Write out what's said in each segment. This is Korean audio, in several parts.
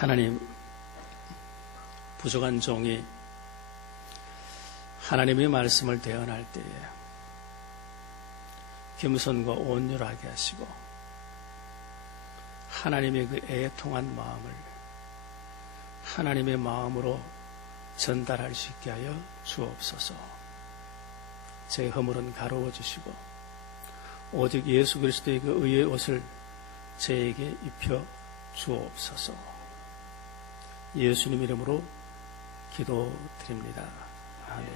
하나님, 부족한 종이 하나님의 말씀을 대언할 때에 겸손과 온유하게 하시고 하나님의 그 애통한 마음을 하나님의 마음으로 전달할 수 있게 하여 주옵소서. 제 허물은 가로워 주시고 오직 예수 그리스도의 그 의의 옷을 저에게 입혀 주옵소서. 예수님 이름으로 기도드립니다. 아멘.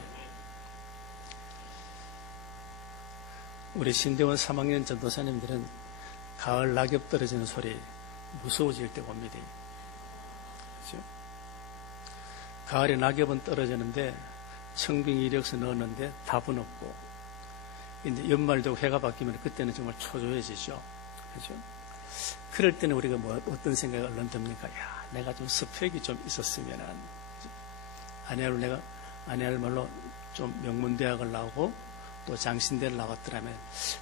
우리 신대원 3학년 전도사님들은 가을 낙엽 떨어지는 소리 무서워질 때 옵니다. 그렇죠? 가을에 낙엽은 떨어지는데 청빙 이력서 넣었는데 답은 없고 이제 연말되고 해가 바뀌면 그때는 정말 초조해지죠. 그렇죠? 그럴 때는 우리가 어떤 생각이 얼른 듭니까? 야, 내가 좀 스펙이 좀 있었으면은 아내를 말로 좀 명문대학을 나오고 또 장신대를 나왔더라면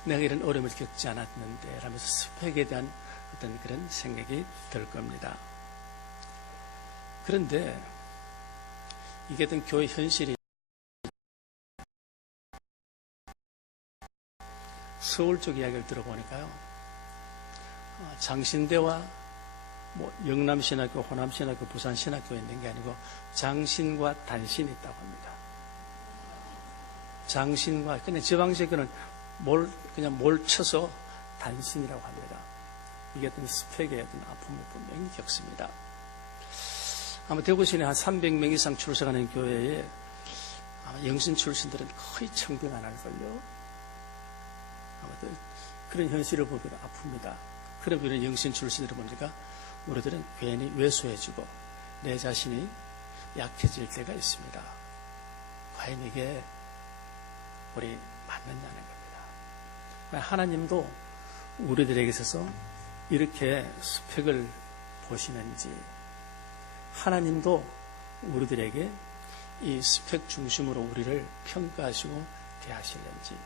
내가 이런 어려움을 겪지 않았는데 라면서 스펙에 대한 어떤 그런 생각이 들 겁니다. 그런데 이게 어떤 교회 현실이 서울 쪽 이야기를 들어보니까요, 장신대와 영남신학교, 호남신학교, 부산신학교에 있는 게 아니고 장신과 단신이 있다고 합니다. 장신과, 근데 지방신학교는 그냥 뭘 쳐서 단신이라고 합니다. 이게 어떤 스펙의 어떤 아픔을 분명히 겪습니다. 아마 대구시내 한 300명 이상 출석하는 교회에 아마 영신 출신들은 거의 청빙 안 할걸요. 아무튼 그런 현실을 보면 아픕니다. 그럼 이런 영신 출신들을 보니까 우리들은 괜히 왜소해지고 내 자신이 약해질 때가 있습니다. 과연 이게 우리 맞느냐는 겁니다. 하나님도 우리들에게 있어서 이렇게 스펙을 보시는지, 하나님도 우리들에게 이 스펙 중심으로 우리를 평가하시고 대하실는지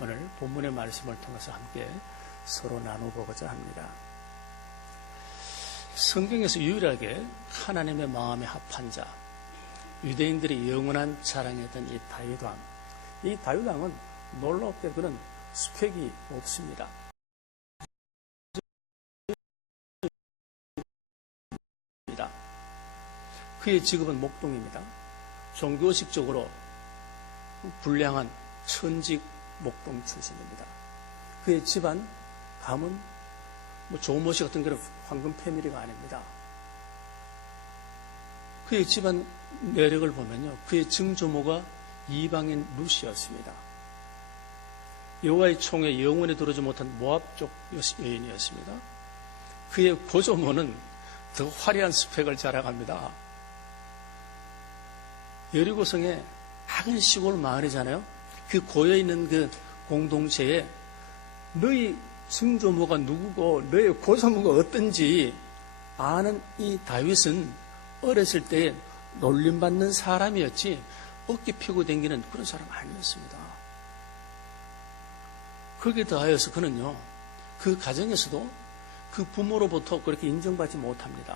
오늘 본문의 말씀을 통해서 함께 서로 나눠보고자 합니다. 성경에서 유일하게 하나님의 마음에 합한 자, 유대인들이 영원한 자랑했던 이 다윗왕, 이 다윗왕은 놀랍게 그런 스펙이 없습니다. 그의 직업은 목동입니다. 종교식적으로 불량한 천직 목동 출신입니다. 그의 집안 가문 조모씨 같은 그런 황금 패밀리가 아닙니다. 그의 집안 내력을 보면요, 그의 증조모가 이방인 루시였습니다. 여호와의 총에 영원히 들어오지 못한 모압족 여인이었습니다. 그의 고조모는 더 화려한 스펙을 자랑합니다. 여리고성에 작은 시골 마을이잖아요. 그 고여있는 그 공동체에 너희 증조모가 누구고 너희 고조모가 어떤지 아는 이 다윗은 어렸을 때 놀림받는 사람이었지 어깨 펴고 다니는 그런 사람 아니었습니다. 거기에 더하여서 그는요, 그 가정에서도 그 부모로부터 그렇게 인정받지 못합니다.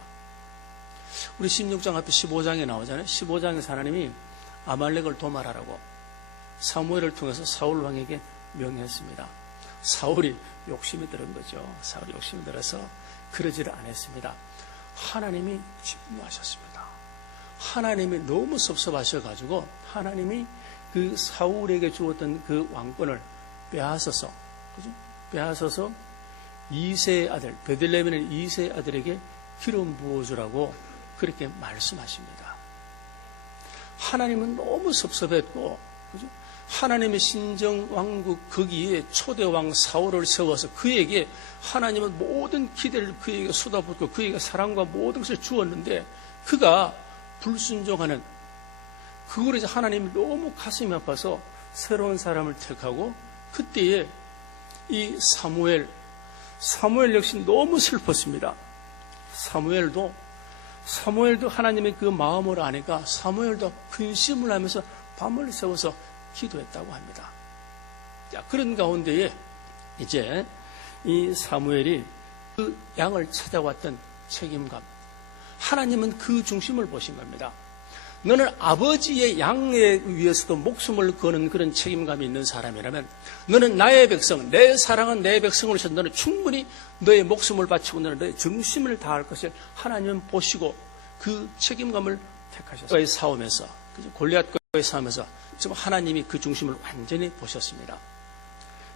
우리 16장 앞에 15장에 나오잖아요. 15장에서 하나님이 아말렉을 도말하라고 사무엘을 통해서 사울 왕에게 명했습니다. 사울이 욕심이 들은 거죠. 사울이 욕심이 들어서 그러지를 않았습니다. 하나님이 진노하셨습니다. 하나님이 너무 섭섭하셔가지고 하나님이 그 사울에게 주었던 그 왕권을 빼앗아서, 그죠? 빼앗아서 이세의 아들, 베들레헴의 이세의 아들에게 기름 부어주라고 그렇게 말씀하십니다. 하나님은 너무 섭섭했고, 그죠? 하나님의 신정왕국 거기에 초대왕 사울을 세워서 그에게 하나님은 모든 기대를 그에게 쏟아붓고 그에게 사랑과 모든 것을 주었는데 그가 불순종하는 그걸 이제 하나님이 너무 가슴이 아파서 새로운 사람을 택하고 그때에 이 사무엘 역시 너무 슬펐습니다. 사무엘도 하나님의 그 마음을 아니까 사무엘도 근심을 하면서 밤을 새워서 기도했다고 합니다. 자, 그런 가운데에 이제 이 사무엘이 그 양을 찾아왔던 책임감, 하나님은 그 중심을 보신 겁니다. 너는 아버지의 양에 위해서도 목숨을 거는 그런 책임감이 있는 사람이라면 너는 나의 백성, 내 사랑은 내 백성으로서 너는 충분히 너의 목숨을 바치고 너는 너의 정심을 다할 것을 하나님은 보시고 그 책임감을 택하셨어요. 싸우면서, 골리앗과의 싸움에서 지금 하나님이 그 중심을 완전히 보셨습니다.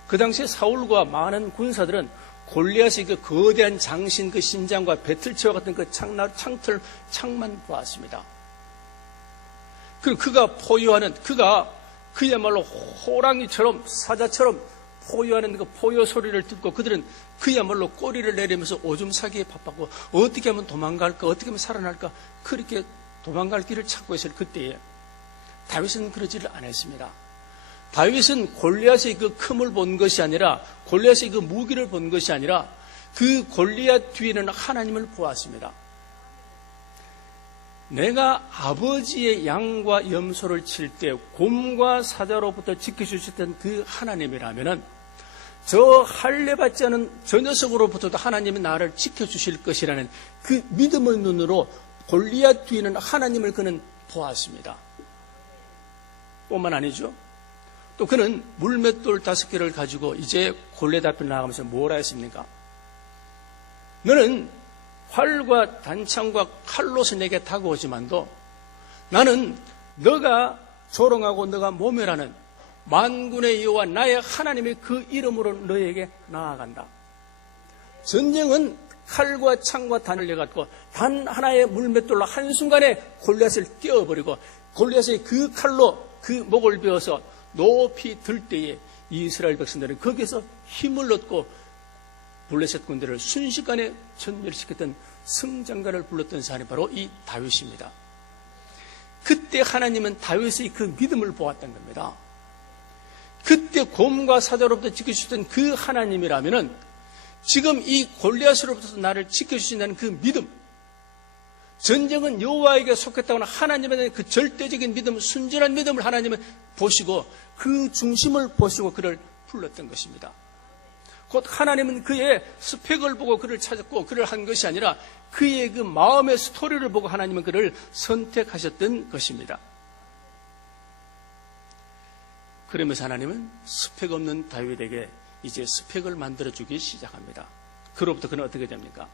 그 당시에 사울과 많은 군사들은 골리앗의 그 거대한 장신, 그 신장과 배틀치와 같은 그 창만 보았습니다. 그리고 그가 포효하는, 그야말로 호랑이처럼, 사자처럼 포효하는 그 포효 소리를 듣고 그들은 그야말로 꼬리를 내리면서 오줌 사기에 바빴고 어떻게 하면 도망갈까, 어떻게 하면 살아날까, 그렇게 도망갈 길을 찾고 있을 그때에 다윗은 그러지를 않았습니다. 다윗은 골리앗의 그 큼을 본 것이 아니라, 골리앗의 그 무기를 본 것이 아니라 그 골리앗 뒤에는 하나님을 보았습니다. 내가 아버지의 양과 염소를 칠 때 곰과 사자로부터 지켜주셨던 그 하나님이라면은 저 할례받지 않은 저 녀석으로부터도 하나님이 나를 지켜주실 것이라는 그 믿음의 눈으로 골리앗 뒤에는 하나님을 그는 보았습니다. 뿐만 아니죠. 또 그는 물맷돌 5개를 가지고 이제 골리앗 앞에 나가면서 뭐라 했습니까? 너는 활과 단창과 칼로서 내게 다가오지만도 나는 너가 조롱하고 너가 모멸하는 만군의 여호와 나의 하나님의 그 이름으로 너에게 나아간다. 전쟁은 칼과 창과 단을 내갖고 단 하나의 물맷돌로 한순간에 골리앗을 띄워버리고 골리앗의 그 칼로 그 목을 베어서 높이 들 때에 이스라엘 백성들은 거기에서 힘을 얻고 블레셋 군대를 순식간에 전멸시켰던 승장가를 불렀던 사람이 바로 이 다윗입니다. 그때 하나님은 다윗의 그 믿음을 보았던 겁니다. 그때 곰과 사자로부터 지켜주셨던 그 하나님이라면은 지금 이 골리앗으로부터 나를 지켜주신다는 그 믿음, 전쟁은 여호와에게 속했다고 하는 하나님에 대한 그 절대적인 믿음, 순전한 믿음을 하나님은 보시고 그 중심을 보시고 그를 불렀던 것입니다. 곧 하나님은 그의 스펙을 보고 그를 찾았고 그를 한 것이 아니라 그의 그 마음의 스토리를 보고 하나님은 그를 선택하셨던 것입니다. 그러면서 하나님은 스펙 없는 다윗에게 이제 스펙을 만들어주기 시작합니다. 그로부터 그는 어떻게 됩니까?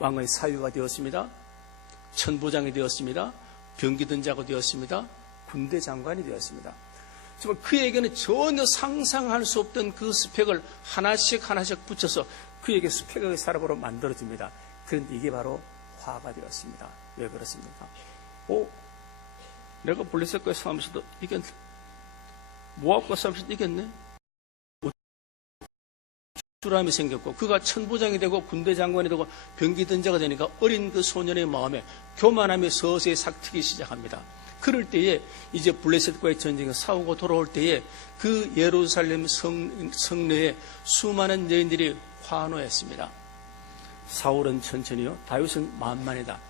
왕의 사위가 되었습니다. 천부장이 되었습니다. 병기든 자가 되었습니다. 군대 장관이 되었습니다. 정말 그에게는 전혀 상상할 수 없던 그 스펙을 하나씩 붙여서 그에게 스펙의 사람으로 만들어줍니다. 그런데 이게 바로 화가 되었습니다. 왜 그렇습니까? 내가 블레셋과의 싸움에서도 이겼네. 모압과 싸움에서도 이겼네. 주람이 생겼고 그가 천부장이 되고 군대 장관이 되고 병기든 자가 되니까 어린 그 소년의 마음에 교만함이 서서히 삭트기 시작합니다. 그럴 때에 이제 블레셋과의 전쟁에 싸우고 돌아올 때에 그 예루살렘 성내에 수많은 여인들이 환호했습니다. 사울은 천천히요, 다윗은 만만이다.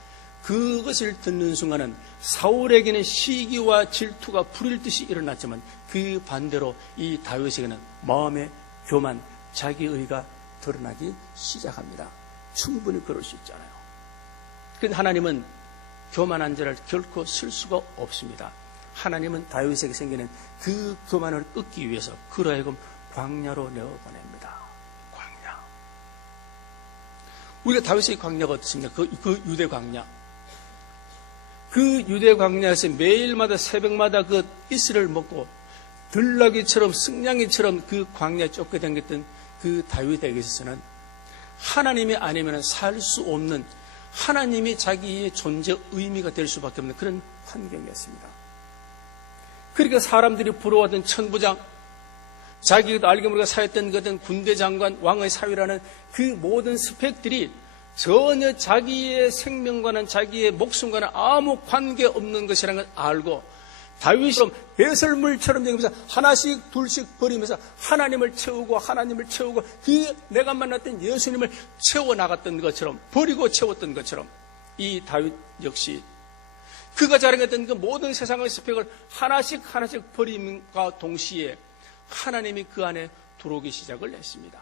그것을 듣는 순간은 사울에게는 시기와 질투가 불일 듯이 일어났지만 그 반대로 이 다윗에게는 마음의 교만, 자기의가 드러나기 시작합니다. 충분히 그럴 수 있잖아요. 그런데 하나님은 교만한 자를 결코 쓸 수가 없습니다. 하나님은 다윗에게 생기는 그 교만을 끊기 위해서 그로 하여금 광야로 내어보냅니다. 광야. 우리가 다윗의 광야가 어떻습니까? 그 유대 광야. 그 유대 광야에서 매일마다 새벽마다 그 이슬을 먹고 들나귀처럼 승냥이처럼 그 광야에 쫓겨다녔던 그 다윗에게 있어서는 하나님이 아니면 살 수 없는, 하나님이 자기의 존재 의미가 될 수밖에 없는 그런 환경이었습니다. 그러니까 사람들이 부러워하던 천부장, 자기가 알게 모르게 사였던 그던 군대 장관, 왕의 사위라는 그 모든 스펙들이 전혀 자기의 생명과는 자기의 목숨과는 아무 관계없는 것이라는 걸 알고 다윗처럼 배설물처럼 여기면서 하나씩 둘씩 버리면서 하나님을 채우고 그 내가 만났던 예수님을 채워나갔던 것처럼, 버리고 채웠던 것처럼 이 다윗 역시 그가 자랑했던 그 모든 세상의 스펙을 하나씩 버림과 동시에 하나님이 그 안에 들어오기 시작을 했습니다.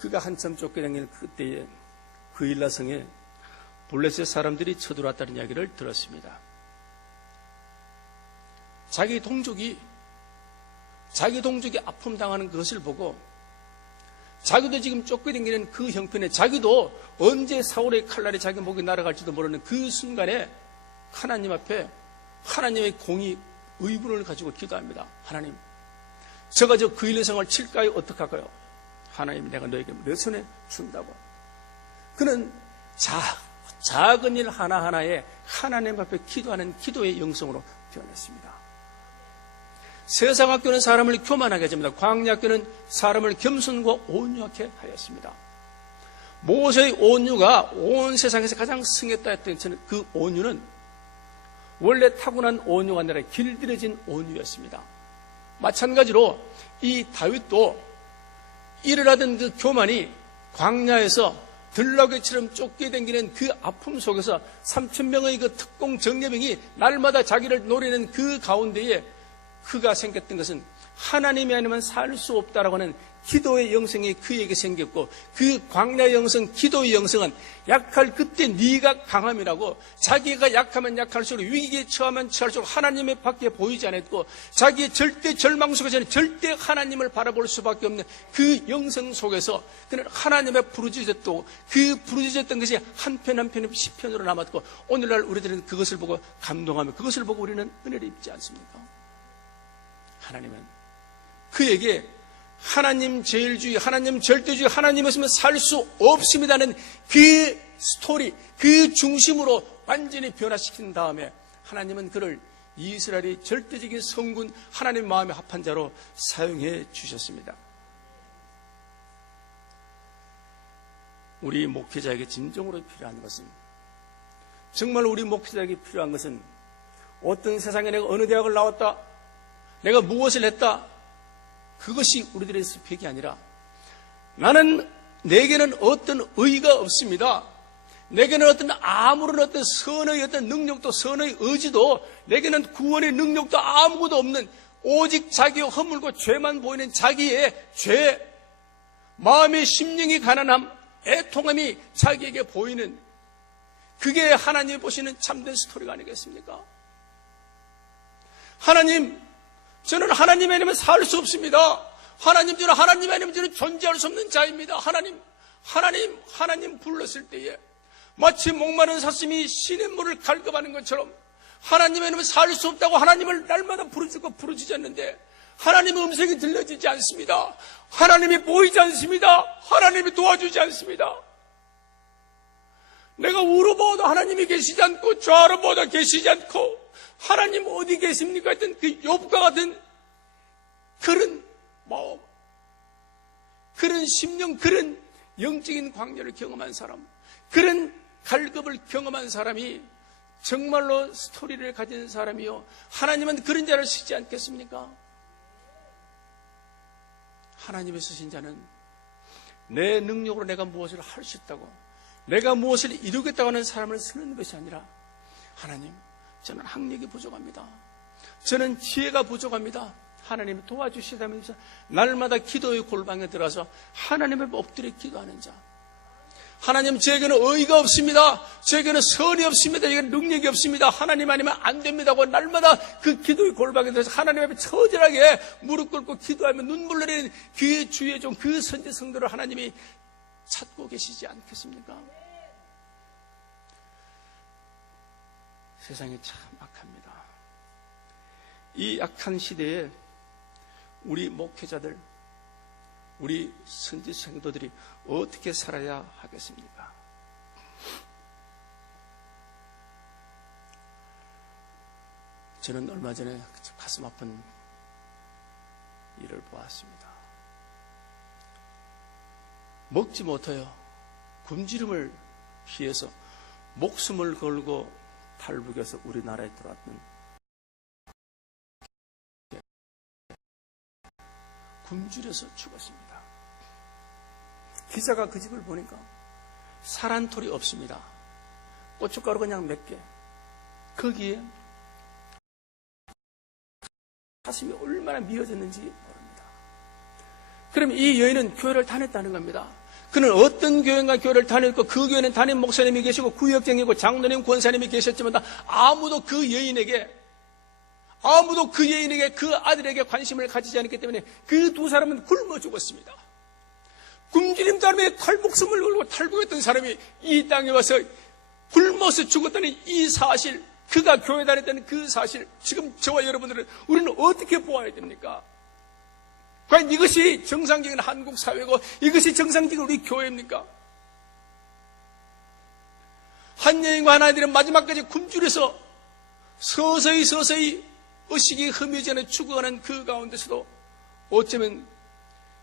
그가 한참 쫓겨다니는 그때에 그일라성에 블레셋 사람들이 쳐들어왔다는 이야기를 들었습니다. 자기 동족이 아픔 당하는 것을 보고 자기도 지금 쫓겨다니는 그 형편에 자기도 언제 사울의 칼날이 자기 목에 날아갈지도 모르는 그 순간에 하나님 앞에 하나님의 공의 의분을 가지고 기도합니다. 하나님, 제가 저 그일라성을 칠까요? 어떡할까요? 하나님, 내가 너에게 내 손에 준다고. 그는 작은 일 하나하나에 하나님 앞에 기도하는 기도의 영성으로 변했습니다. 세상학교는 사람을 교만하게 해줍니다. 광야학교는 사람을 겸손과 온유하게 하였습니다. 모세의 온유가 온 세상에서 가장 승했다 했던 그 온유는 원래 타고난 온유가 아니라 길들여진 온유였습니다. 마찬가지로 이 다윗도 일을 하던 그 교만이 광야에서 들나귀처럼 쫓겨다니는 그 아픔 속에서 3,000명의 그 특공 정예병이 날마다 자기를 노리는 그 가운데에 그가 생겼던 것은 하나님이 아니면 살 수 없다라고 하는 기도의 영성이 그에게 생겼고, 그 광야의 영성, 기도의 영성은 약할 그때 네가 강함이라고, 자기가 약하면 약할수록, 위기에 처하면 처할수록 하나님의 밖에 보이지 않았고, 자기의 절대 절망 속에서는 절대 하나님을 바라볼 수밖에 없는 그 영성 속에서 그는 하나님의 부르짖었고, 그 부르짖었던 것이 한 편 한 편이 시편으로 남았고, 오늘날 우리들은 그것을 보고 감동하며 그것을 보고 우리는 은혜를 입지 않습니까? 하나님은 그에게 하나님 제일주의, 하나님 절대주의, 하나님 없으면 살 수 없습니다는 그 스토리, 그 중심으로 완전히 변화시킨 다음에 하나님은 그를 이스라엘의 절대적인 성군, 하나님 마음에 합한 자로 사용해 주셨습니다. 우리 목회자에게 진정으로 필요한 것은, 정말 우리 목회자에게 필요한 것은 어떤 세상에 내가 어느 대학을 나왔다, 내가 무엇을 했다, 그것이 우리들의 스펙이 아니라, 내게는 어떤 의의가 없습니다. 내게는 아무런 어떤 선의 어떤 능력도, 선의 의지도, 내게는 구원의 능력도 아무것도 없는, 오직 자기의 허물과 죄만 보이는 자기의 죄, 마음의 심령이 가난함, 애통함이 자기에게 보이는, 그게 하나님이 보시는 참된 스토리가 아니겠습니까? 하나님, 저는 하나님 아니면 살 수 없습니다. 저는 하나님 아니면 저는 존재할 수 없는 자입니다. 하나님 불렀을 때에 마치 목마른 사슴이 시냇물을 갈급하는 것처럼 하나님 아니면 살 수 없다고 하나님을 날마다 부르짖었는데 하나님의 음성이 들려지지 않습니다. 하나님이 보이지 않습니다. 하나님이 도와주지 않습니다. 내가 우로 보아도 하나님이 계시지 않고 좌로 보아도 계시지 않고 하나님 어디 계십니까? 했던 그 욥과 같은 그런 마음, 그런 심령, 그런 영적인 광야를 경험한 사람, 그런 갈급을 경험한 사람이 정말로 스토리를 가진 사람이요, 하나님은 그런 자를 쓰지 않겠습니까? 하나님의 쓰신 자는 내 능력으로 내가 무엇을 할 수 있다고, 내가 무엇을 이루겠다고 하는 사람을 쓰는 것이 아니라, 하나님, 저는 학력이 부족합니다. 저는 지혜가 부족합니다. 하나님이 도와주시다면서 날마다 기도의 골방에 들어서 하나님의 엎드려 기도하는 자. 하나님, 저에게는 의의가 없습니다. 저에게는 선이 없습니다. 저에게는 능력이 없습니다. 하나님 아니면 안 됩니다고 날마다 그 기도의 골방에 들어서 하나님 앞에 처절하게 무릎 꿇고 기도하며 눈물 흘리는 그 주의 종, 그 선지 성도를 하나님이 찾고 계시지 않겠습니까? 세상이 참 악합니다. 이 악한 시대에 우리 목회자들, 우리 선지 성도들이 어떻게 살아야 하겠습니까? 저는 얼마 전에 가슴 아픈 일을 보았습니다. 먹지 못해요. 굶주림을 피해서 목숨을 걸고 탈북해서 우리나라에 들어왔던, 굶주려서 죽었습니다. 기자가 그 집을 보니까 살 한 톨이 없습니다. 고춧가루 그냥 몇 개. 거기에 가슴이 얼마나 미어졌는지 모릅니다. 그럼 이 여인은 교회를 다녔다는 겁니다. 그는 어떤 교회인가 교회를 다녔고 그 교회는 담임 목사님이 계시고 구역장이고 장로님 권사님이 계셨지만 아무도 그 여인에게 그 아들에게 관심을 가지지 않았기 때문에 그 두 사람은 굶어 죽었습니다. 굶주림 다음에 탈목숨을 걸고 탈북했던 사람이 이 땅에 와서 굶어서 죽었다는 이 사실, 그가 교회 다녔다는 그 사실, 지금 저와 여러분들은 우리는 어떻게 보아야 됩니까? 과연 이것이 정상적인 한국 사회고 이것이 정상적인 우리 교회입니까? 한 여인과 한 아들은 마지막까지 굶주려서 서서히 의식이 흐미지 않아 죽어가는 그 가운데서도 어쩌면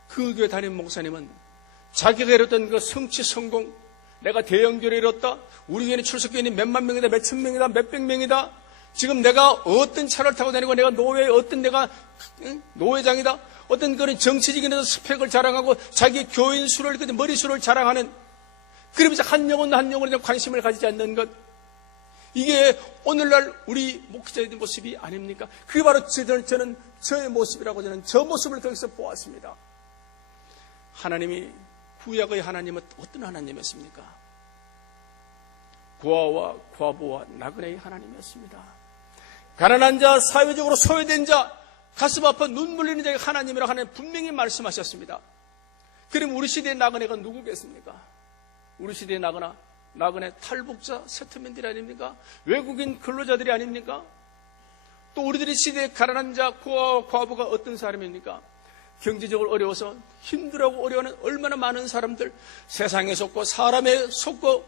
그 교회 담임 목사님은 자기가 이뤘던 그 성취 성공, 내가 대형교회를 이뤘다, 우리 교회는 출석교인이 몇만 명이다, 몇천 명이다, 몇백 명이다, 지금 내가 어떤 차를 타고 다니고 내가 내가 노회장이다, 어떤 그런 정치적인 스펙을 자랑하고 자기 교인 수를, 머리수를 자랑하는, 그러면서 한 영혼에 관심을 가지지 않는 것, 이게 오늘날 우리 목회자의 모습이 아닙니까? 그게 바로 저는 저의 모습이라고 저는 저 모습을 거기서 보았습니다. 하나님이, 구약의 하나님은 어떤 하나님이었습니까? 고아와 과부와 나그네의 하나님이었습니다. 가난한 자, 사회적으로 소외된 자, 가슴 아파 눈물 흘리는 자의 하나님이라고 하나님 분명히 말씀하셨습니다. 그럼 우리 시대의 나그네가 누구겠습니까? 우리 시대의 나그네 탈북자 세트민들이 아닙니까? 외국인 근로자들이 아닙니까? 또 우리들의 시대의 가난한 자, 고아와 과부가 어떤 사람입니까? 경제적으로 어려워서 힘들어하고 어려워하는 얼마나 많은 사람들, 세상에 속고 사람에 속고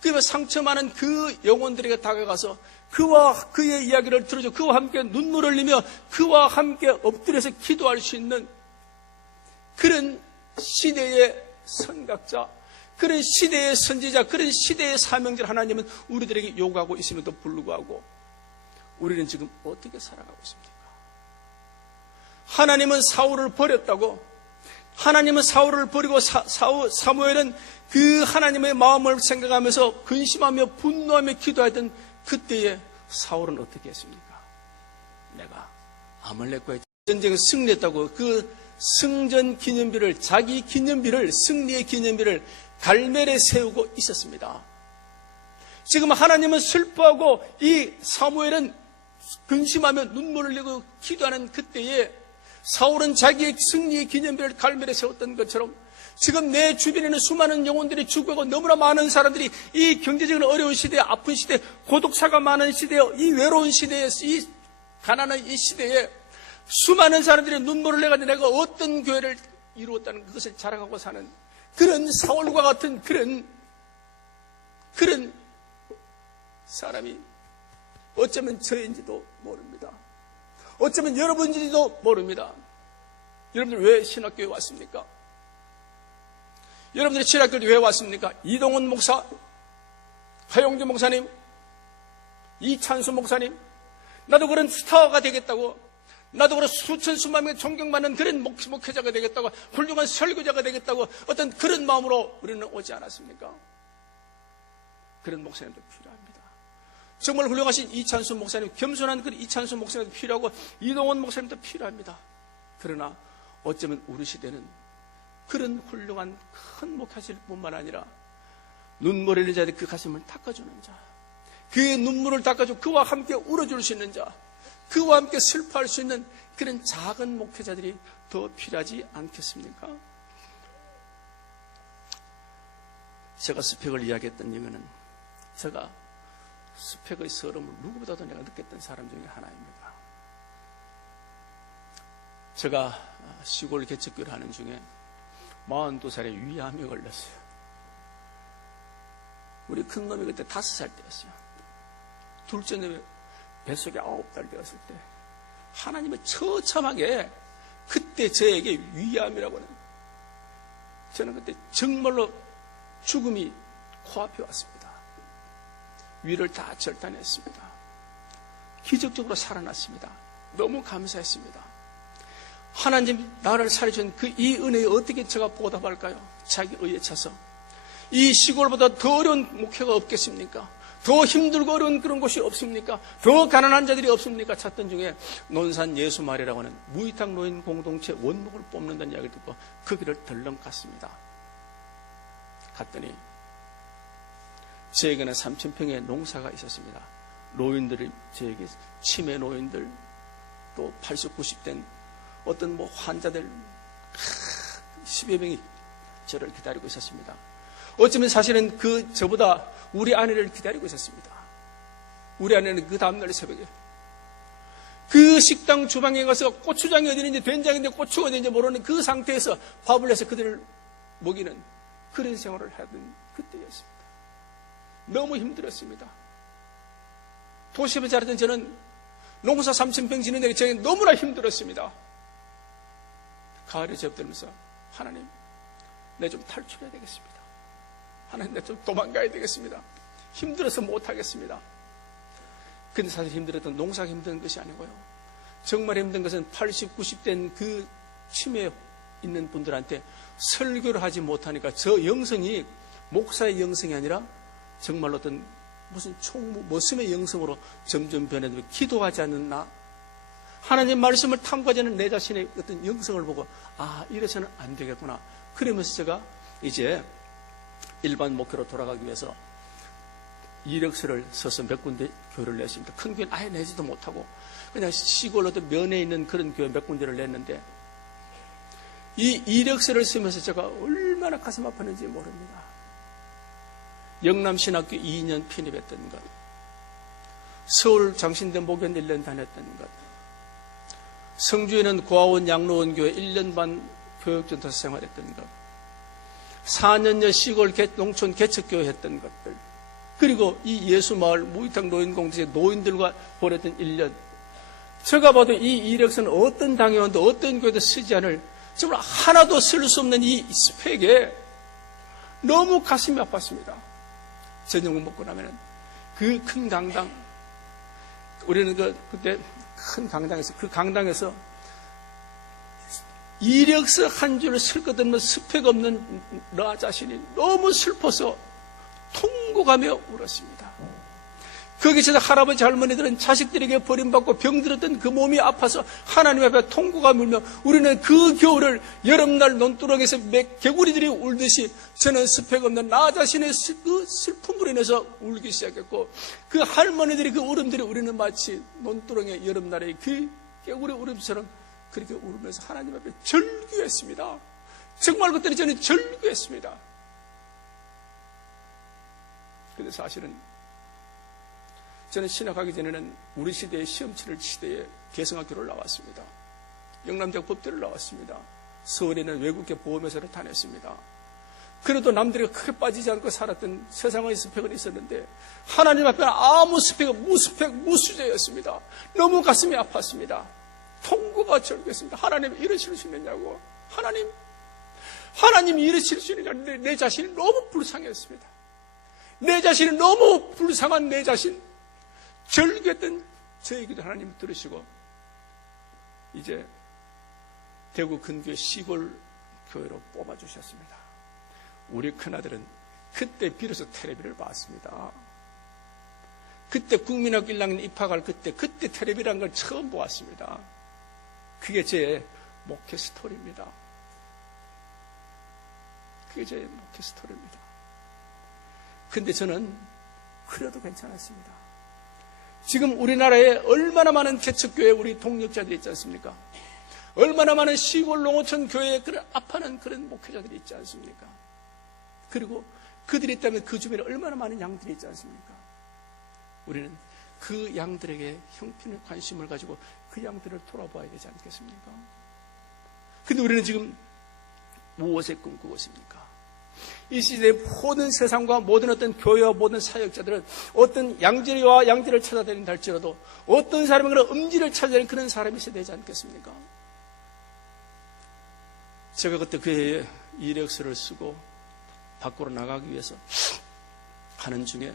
그 상처 많은 그 영혼들에게 다가가서 그와 그의 이야기를 들어줘 그와 함께 눈물을 흘리며 그와 함께 엎드려서 기도할 수 있는 그런 시대의 선각자, 그런 시대의 선지자, 그런 시대의 사명자 하나님은 우리들에게 요구하고 있음에도 불구하고 우리는 지금 어떻게 살아가고 있습니까? 하나님은 사울을 버렸다고, 하나님은 사울을 버리고 사무엘은 그 하나님의 마음을 생각하면서 근심하며 분노하며 기도하던 그때에 사울은 어떻게 했습니까? 내가 아말렉과의 전쟁에 승리했다고 그 승전 기념비를, 자기 기념비를, 승리의 기념비를 갈멜에 세우고 있었습니다. 지금 하나님은 슬퍼하고 이 사무엘은 근심하며 눈물을 흘리고 기도하는 그때에 사울은 자기의 승리의 기념비를 갈멜에 세웠던 것처럼 지금 내 주변에는 수많은 영혼들이 죽어가고 너무나 많은 사람들이 이 경제적으로 어려운 시대에, 아픈 시대에, 고독사가 많은 시대에, 이 외로운 시대에, 이 가난한 이 시대에 수많은 사람들이 눈물을 내가지고 내가 어떤 교회를 이루었다는 그것을 자랑하고 사는 그런 사울과 같은 그런 사람이 어쩌면 저인지도 모릅니다. 어쩌면 여러분인지도 모릅니다. 여러분들 왜 신학교에 왔습니까? 여러분들이 신학교에 왜 왔습니까? 이동훈 목사, 하용주 목사님, 이찬수 목사님, 나도 그런 스타가 되겠다고, 나도 그런 수천 수만 명의 존경받는 그런 목회자가 되겠다고, 훌륭한 설교자가 되겠다고 어떤 그런 마음으로 우리는 오지 않았습니까? 그런 목사님도 필요합니다. 정말 훌륭하신 이찬수 목사님, 겸손한 그런 이찬수 목사님도 필요하고 이동원 목사님도 필요합니다. 그러나 어쩌면 우리 시대는 그런 훌륭한 큰 목회자일 뿐만 아니라 눈물을 흘리는 자들 그 가슴을 닦아주는 자, 그의 눈물을 닦아주고 그와 함께 울어줄 수 있는 자, 그와 함께 슬퍼할 수 있는 그런 작은 목회자들이 더 필요하지 않겠습니까? 제가 스펙을 이야기했던 이유는 제가 스펙의 서름을 누구보다도 내가 느꼈던 사람 중에 하나입니다. 제가 시골 개척교를 하는 중에 42살에 위암이 걸렸어요. 우리 큰 놈이 그때 5살 때였어요. 둘째 놈이 뱃속에 9달 되었을 때 하나님은 처참하게 그때 저에게 위암이라고는, 저는 그때 정말로 죽음이 코앞에 왔습니다. 위를 다 절단했습니다. 기적적으로 살아났습니다. 너무 감사했습니다. 하나님 나를 살려준 이 은혜에 어떻게 제가 보답할까요? 자기 의에 차서 이 시골보다 더 어려운 목회가 없겠습니까? 더 힘들고 어려운 그런 곳이 없습니까? 더 가난한 자들이 없습니까? 찾던 중에 논산 예수마을이라고 하는 무위탁 노인 공동체 원목을 뽑는다는 이야기를 듣고 그 길을 덜렁 갔습니다. 갔더니 저에게는 3,000평의 농사가 있었습니다. 노인들이 저에게 치매 노인들 또 80, 90된 어떤 환자들 10여 명이 저를 기다리고 있었습니다. 어쩌면 사실은 저보다 우리 아내를 기다리고 있었습니다. 우리 아내는 그 다음날 새벽에 그 식당 주방에 가서 고추장이 어디 있는지 된장인데 고추가 어디 있는지 모르는 그 상태에서 밥을 해서 그들을 먹이는 그런 생활을 하던 그때였습니다. 너무 힘들었습니다. 도시에서 자랐던 저는 농사 3,000평 지는데 저는 너무나 힘들었습니다. 가을에 접들면서 하나님, 내 좀 탈출해야 되겠습니다. 하나님, 내 좀 도망가야 되겠습니다. 힘들어서 못하겠습니다. 근데 사실 힘들었던 농사가 힘든 것이 아니고요. 정말 힘든 것은 80, 90된 그 치매에 있는 분들한테 설교를 하지 못하니까 저 영성이 목사의 영성이 아니라 정말 어떤 무슨 머슴의 영성으로 점점 변해도 기도하지 않는 나, 하나님 말씀을 탐구하지 않는 내 자신의 어떤 영성을 보고 이래서는 안 되겠구나. 그러면서 제가 이제 일반 목회로 돌아가기 위해서 이력서를 써서 몇 군데 교회를 냈습니다. 큰 교회는 아예 내지도 못하고 그냥 시골 어떤 면에 있는 그런 교회 몇 군데를 냈는데 이 이력서를 쓰면서 제가 얼마나 가슴 아팠는지 모릅니다. 영남신학교 2년 편입했던 것, 서울 장신대 목연 1년 다녔던 것, 성주에는 고아원 양로원 교회 1년 반 교육전도사 생활했던 것, 4년여 시골 농촌 개척교회 했던 것들, 그리고 이 예수마을 무이탁 노인공동체 노인들과 보냈던 1년. 제가 봐도 이 이력서는 어떤 당회원도 어떤 교회도 쓰지 않을 정말 하나도 쓸 수 없는 이 스펙에 너무 가슴이 아팠습니다. 저녁을 먹고 나면은 그 큰 강당, 우리는 그때 큰 강당에서 그 강당에서 이력서 한 줄을 쓸 것 없는 스펙 없는 나 자신이 너무 슬퍼서 통곡하며 울었습니다. 거기서 할아버지 할머니들은 자식들에게 버림받고 병들었던 그 몸이 아파서 하나님 앞에 통곡하며 울며 우리는 그 겨울을 여름날 논두렁에서 개구리들이 울듯이 저는 스펙 없는 나 자신의 그 슬픔으로 인해서 울기 시작했고 그 할머니들이 그 울음들이 우리는 마치 논두렁의 여름날의 그 개구리 울음처럼 그렇게 울으면서 하나님 앞에 절규했습니다. 정말 그때는 저는 절규했습니다. 근데 사실은 저는 신학하기 전에는 우리 시대의 시험 치를 시대에 개성학교를 나왔습니다. 영남대학 법대를 나왔습니다. 서울에는 외국계 보험회사를 다녔습니다. 그래도 남들이 크게 빠지지 않고 살았던 세상의 스펙은 있었는데 하나님 앞에는 아무 스펙은 무스펙, 무수제였습니다. 너무 가슴이 아팠습니다. 통고가 절규했습니다. 하나님 이러실 수 있느냐고. 하나님이 이러실 수 있느냐고. 내 자신이 너무 불쌍했습니다. 내 자신이 너무 불쌍한 내 자신, 절규했던 저의 기도 하나님 들으시고 이제 대구 근교의 시골 교회로 뽑아주셨습니다. 우리 큰아들은 그때 비로소 텔레비를 봤습니다. 그때 국민학교 1학년 입학할 그때 텔레비라는 걸 처음 보았습니다. 그게 제 목회 스토리입니다. 그게 제 목회 스토리입니다. 근데 저는 그래도 괜찮았습니다. 지금 우리나라에 얼마나 많은 개척교회 우리 동력자들이 있지 않습니까? 얼마나 많은 시골 농어촌 교회에 그런 아파하는 그런 목회자들이 있지 않습니까? 그리고 그들이 있다면 그 주변에 얼마나 많은 양들이 있지 않습니까? 우리는 그 양들에게 형편의 관심을 가지고 그 양들을 돌아봐야 되지 않겠습니까? 근데 우리는 지금 무엇에 꿈꾸고 있습니까? 이 시대의 모든 세상과 모든 어떤 교회와 모든 사역자들은 어떤 양지와 양지를 찾아다닌다 할지라도 어떤 사람은 그런 음지를 찾아다니는 그런 사람이 있어야 되지 않겠습니까? 제가 그때 그 이력서를 쓰고 밖으로 나가기 위해서 가는 중에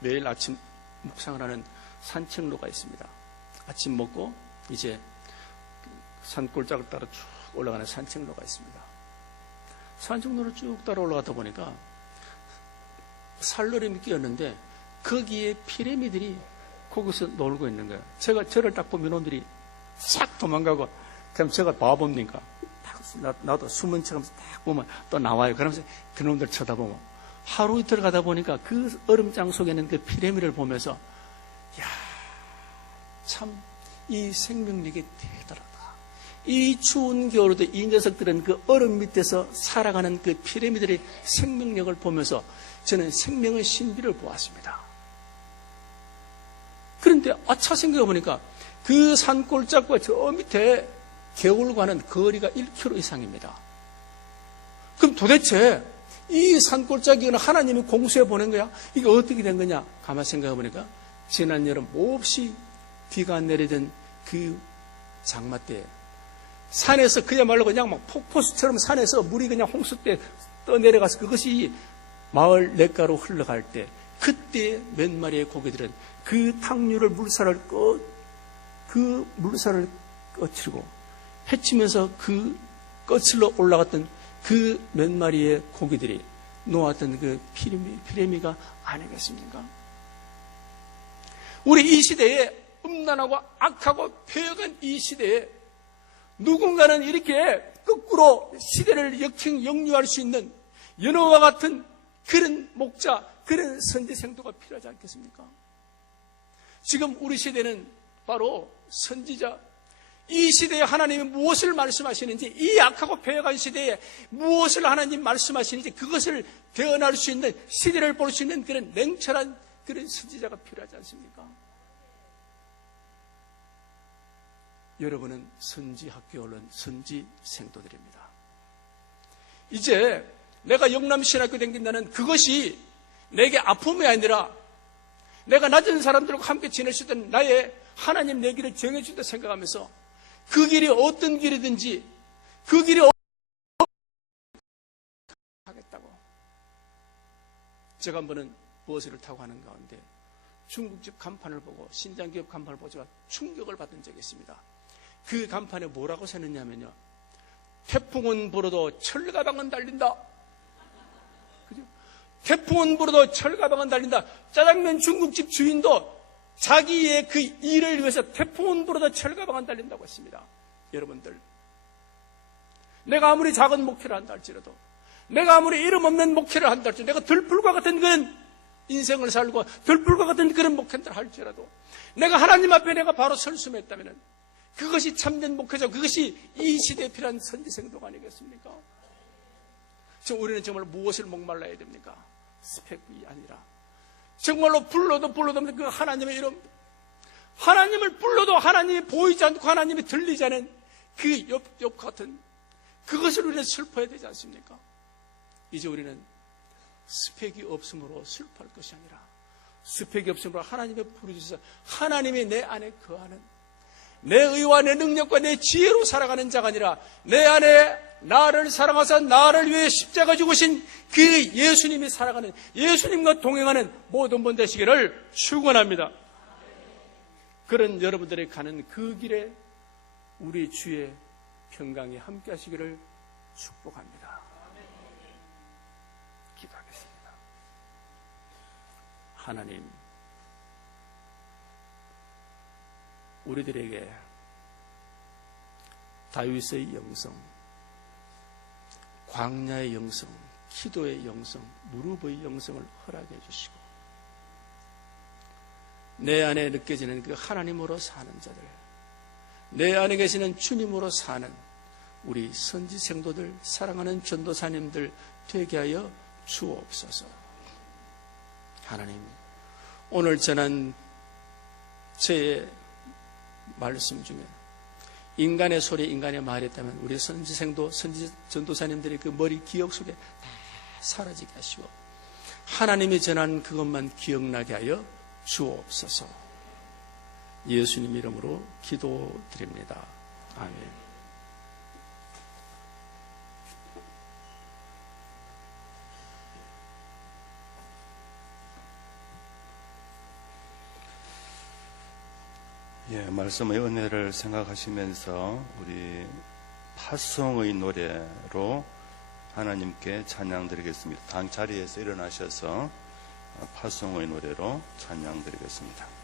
매일 아침 묵상을 하는 산책로가 있습니다. 아침 먹고 이제 산골짜기를 따라 쭉 올라가는 산책로가 있습니다. 산책로를 쭉 따라 올라가다 보니까 살로름이 끼었는데 거기에 피라미들이 거기서 놀고 있는 거예요. 저를 딱 보면 민원들이 싹 도망가고 그럼 제가 바보입니까? 딱 나도 숨은 척하면서 딱 보면 또 나와요. 그러면서 그놈들 쳐다보면 하루 이틀 가다 보니까 그 얼음장 속에 있는 그 피라미드를 보면서 야, 참 이 생명력이 대단하다. 이 추운 겨울에도 이 녀석들은 그 얼음 밑에서 살아가는 그 피라미드의 생명력을 보면서 저는 생명의 신비를 보았습니다. 그런데 아차 생각해보니까 그 산골짜기와 저 밑에 개울과는 거리가 1km 이상입니다. 그럼 도대체 이 산골짜기는 하나님이 공수해 보낸 거야? 이게 어떻게 된 거냐? 가만히 생각해보니까 지난 여름 몹시 비가 내리던 그 장마 때 산에서 그야말로 그냥 막 폭포수처럼 산에서 물이 그냥 홍수 때 떠내려가서 그것이 마을 냇가로 흘러갈 때 그때 몇 마리의 고기들은 그 탕류를 물살을 꺼치고 헤치면서 그 거슬러 올라갔던 그 몇 마리의 고기들이 놓았던 그 피레미가 아니겠습니까? 우리 이 시대에 음란하고 악하고 폐역한 이 시대에 누군가는 이렇게 거꾸로 시대를 역류할 수 있는 연어와 같은 그런 목자, 그런 선지생도가 필요하지 않겠습니까? 지금 우리 시대는 바로 선지자, 이 시대에 하나님이 무엇을 말씀하시는지, 이 악하고 폐역한 시대에 무엇을 하나님 말씀하시는지 그것을 대언할 수 있는, 시대를 볼 수 있는 그런 냉철한 그런 선지자가 필요하지 않습니까? 여러분은 선지학교에 오른 선지생도들입니다. 이제 내가 영남신학교 다닌다는 그것이 내게 아픔이 아니라 내가 낮은 사람들과 함께 지낼 수 있던 나의 하나님 내 길을 정해 주다 생각하면서 그 길이 어떤 길이든지 그 길이 하겠다고. 제가 한 번은 버스를 타고 가는 가운데 중국집 간판을 보고 신장기업 간판을 보고 충격을 받은 적이 있습니다. 그 간판에 뭐라고 써있냐면요, 태풍은 불어도 철가방은 달린다. 그죠? 태풍은 불어도 철가방은 달린다. 짜장면 중국집 주인도 자기의 그 일을 위해서 태풍은 불어도 철가방은 달린다고 했습니다. 여러분들, 내가 아무리 작은 목회를 한다 할지라도, 내가 아무리 이름 없는 목회를 한다 할지라도, 내가 들불과 같은 그런 인생을 살고 들불과 같은 그런 목회를 할지라도 내가 하나님 앞에 내가 바로 설 수만 있다면 그것이 참된 목회자, 그것이 이 시대에 필요한 선지생도가 아니겠습니까? 우리는 정말 무엇을 목말라야 됩니까? 스펙이 아니라 정말로 불러도 그 하나님의 이름, 하나님을 불러도 하나님이 보이지 않고 하나님이 들리지 않은 그 엽 같은 그것을 우리는 슬퍼해야 되지 않습니까? 이제 우리는 스펙이 없음으로 슬퍼할 것이 아니라 스펙이 없음으로 하나님의 부르셔서 하나님이 내 안에 거하는, 내 의와 내 능력과 내 지혜로 살아가는 자가 아니라 내 안에 나를 사랑하사 나를 위해 십자가 죽으신 그 예수님이 살아가는, 예수님과 동행하는 모든 분 되시기를 축원합니다. 그런 여러분들이 가는 그 길에 우리 주의 평강이 함께 하시기를 축복합니다. 기도하겠습니다. 하나님, 우리들에게 다윗의 영성, 광야의 영성, 기도의 영성, 무릎의 영성을 허락해 주시고 내 안에 느껴지는 그 하나님으로 사는 자들, 내 안에 계시는 주님으로 사는 우리 선지생도들, 사랑하는 전도사님들 되게 하여 주옵소서. 하나님, 오늘 전한 제 말씀 중에 인간의 소리, 인간의 말이었다면 우리 선지생도, 전도사님들의 그 머리 기억 속에 다 사라지게 하시고 하나님이 전한 그것만 기억나게 하여 주옵소서. 예수님 이름으로 기도드립니다. 아멘. 예, 말씀의 은혜를 생각하시면서 우리 파송의 노래로 하나님께 찬양드리겠습니다. 당 자리에서 일어나셔서 파송의 노래로 찬양드리겠습니다.